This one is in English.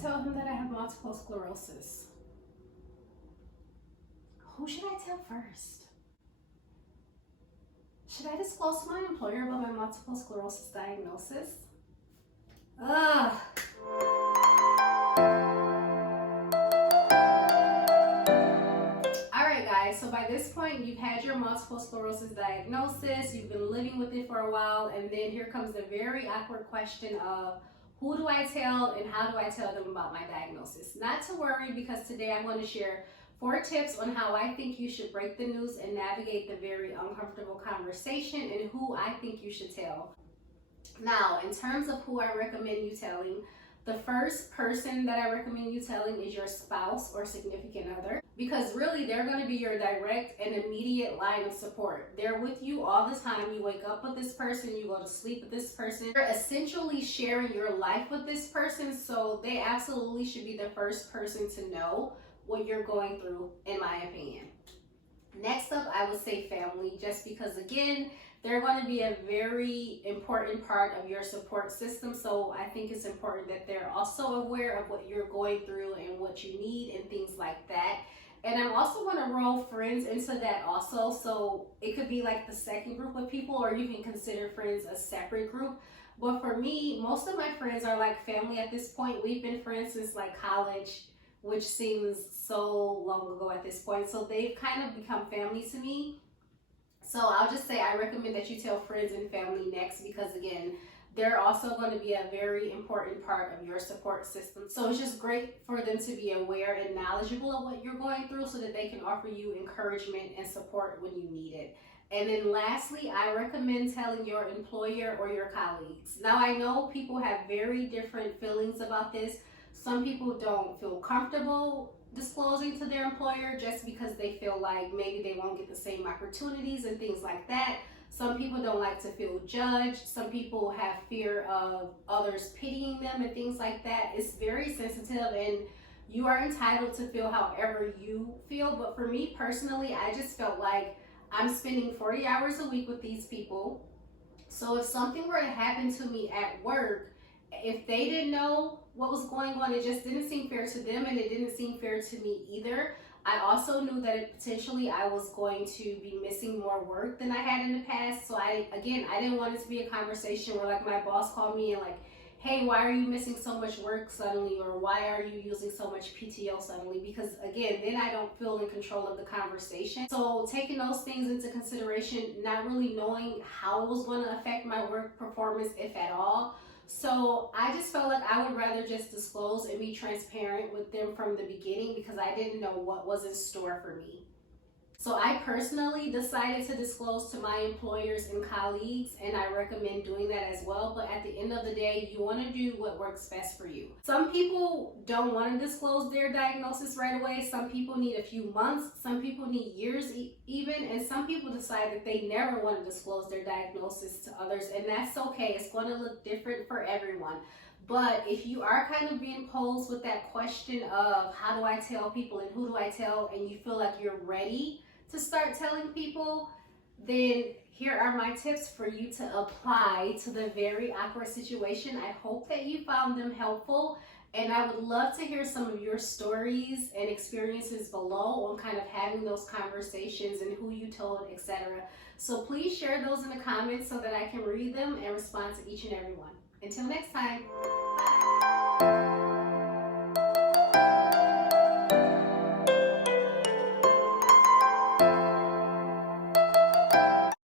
tell him that I have multiple sclerosis? Who should I tell first? Should I disclose to my employer about my multiple sclerosis diagnosis? Ugh. Alright guys, so by this point you've had your multiple sclerosis diagnosis, you've been living with it for a while, and then here comes the very awkward question of who do I tell and how do I tell them about my diagnosis? Not to worry, because today I'm going to share 4 tips on how I think you should break the news and navigate the very uncomfortable conversation, and who I think you should tell. Now, in terms of who I recommend you telling, the first person that I recommend you telling is your spouse or significant other, because really they're going to be your direct and immediate line of support. They're with you all the time. You wake up with this person, you go to sleep with this person. You're essentially sharing your life with this person, so they absolutely should be the first person to know what you're going through, in my opinion. Next up, I would say family, just because again, they're going to be a very important part of your support system. So I think it's important that they're also aware of what you're going through and what you need and things like that. And I'm also going to roll friends into that also. So it could be like the second group of people, or you can consider friends a separate group. But for me, most of my friends are like family at this point. We've been friends since like college, which seems so long ago at this point. So they've kind of become family to me. So I'll just say I recommend that you tell friends and family next, because again, they're also going to be a very important part of your support system. So it's just great for them to be aware and knowledgeable of what you're going through, so that they can offer you encouragement and support when you need it. And then lastly, I recommend telling your employer or your colleagues. Now I know people have very different feelings about this. Some people don't feel comfortable disclosing to their employer just because they feel like maybe they won't get the same opportunities and things like that. Some people don't like to feel judged. Some people have fear of others pitying them and things like that. It's very sensitive, and you are entitled to feel however you feel. But for me personally, I just felt like I'm spending 40 hours a week with these people. So if something were to happen to me at work, if they didn't know what was going on, it just didn't seem fair to them, and it didn't seem fair to me either. I also knew that potentially I was going to be missing more work than I had in the past. So I didn't want it to be a conversation where like my boss called me and like, hey, why are you missing so much work suddenly? Or why are you using so much PTO suddenly? Because again, then I don't feel in control of the conversation. So taking those things into consideration, not really knowing how it was going to affect my work performance, if at all. So I just felt like I would rather just disclose and be transparent with them from the beginning, because I didn't know what was in store for me. So I personally decided to disclose to my employers and colleagues, and I recommend doing that as well. But at the end of the day, you want to do what works best for you. Some people don't want to disclose their diagnosis right away. Some people need a few months. Some people need years even. And some people decide that they never want to disclose their diagnosis to others. And that's okay. It's going to look different for everyone. But if you are kind of being posed with that question of how do I tell people and who do I tell, and you feel like you're ready to start telling people, then here are my tips for you to apply to the very awkward situation. I hope that you found them helpful, and I would love to hear some of your stories and experiences below on kind of having those conversations and who you told, etc. So please share those in the comments so that I can read them and respond to each and every one. Until next time. Bye.